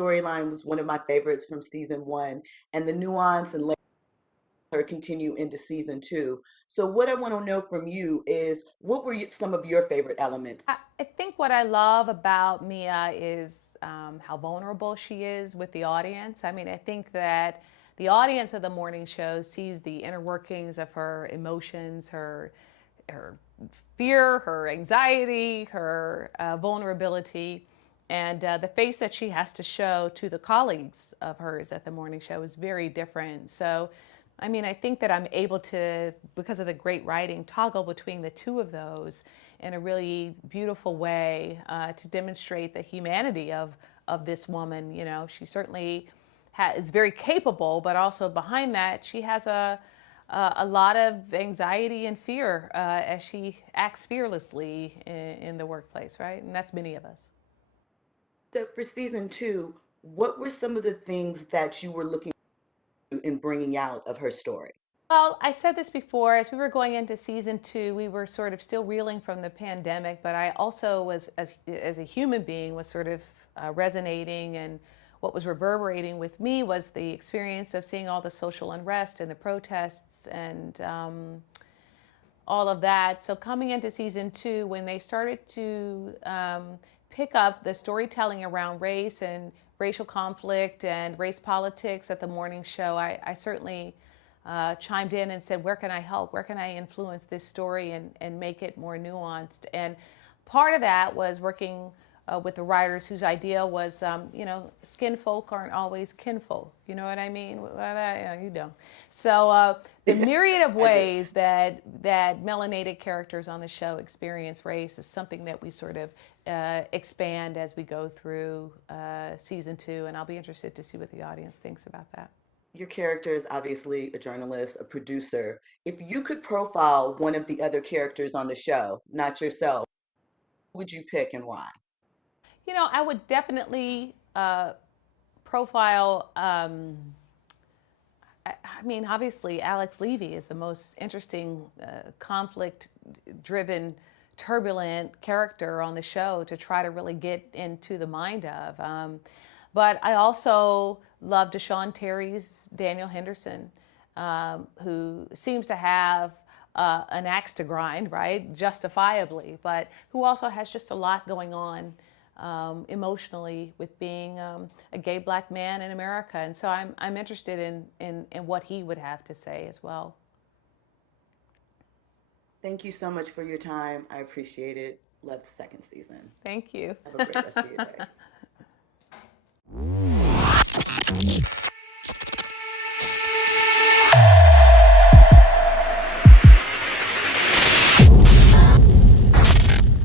storyline was one of my favorites from season one, and the nuance and her continue into season two. So what I want to know from you is what were some of your favorite elements? I think what I love about Mia is how vulnerable she is with the audience. I mean, I think that the audience of the morning show sees the inner workings of her emotions, her fear, her anxiety, her vulnerability, and the face that she has to show to the colleagues of hers at the morning show is very different. So, I mean, I think that I'm able to, because of the great writing, toggle between the two of those in a really beautiful way to demonstrate the humanity of this woman. You know, she certainly is very capable, but also behind that, she has a lot of anxiety and fear as she acts fearlessly in the workplace, right? And that's many of us. So for season two, what were some of the things that you were looking in bringing out of her story? Well, I said this before. As we were going into season two, we were sort of still reeling from the pandemic, but I also was, as a human being, was sort of resonating, and what was reverberating with me was the experience of seeing all the social unrest and the protests and all of that. So coming into season two, when they started to pick up the storytelling around race and racial conflict and race politics at the morning show, I certainly chimed in and said, where can I help? Where can I influence this story and make it more nuanced? And part of that was working with the writers whose idea was, skin folk aren't always kinfolk. You know what I mean? Well, you don't. So the myriad of I do. ways that melanated characters on the show experience race is something that we sort of expand as we go through season two, and I'll be interested to see what the audience thinks about that. Your character is obviously a journalist, a producer. If you could profile one of the other characters on the show, not yourself, who would you pick and why? You know, I would definitely profile. I mean, obviously, Alex Levy is the most interesting, conflict-driven, turbulent character on the show to try to really get into the mind of. But I also love Deshaun Terry's Daniel Henderson, who seems to have an axe to grind, right? Justifiably, but who also has just a lot going on emotionally with being a gay black man in America. And so I'm interested in what he would have to say as well. Thank you so much for your time. I appreciate it. Love the second season. Thank you. Have a great rest of your day.